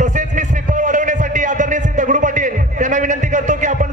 तसेच मी श्रीफळ वाढवण्यासाठी आदरणीय श्री दगडू पाटील यांना विनंती करतो की आपण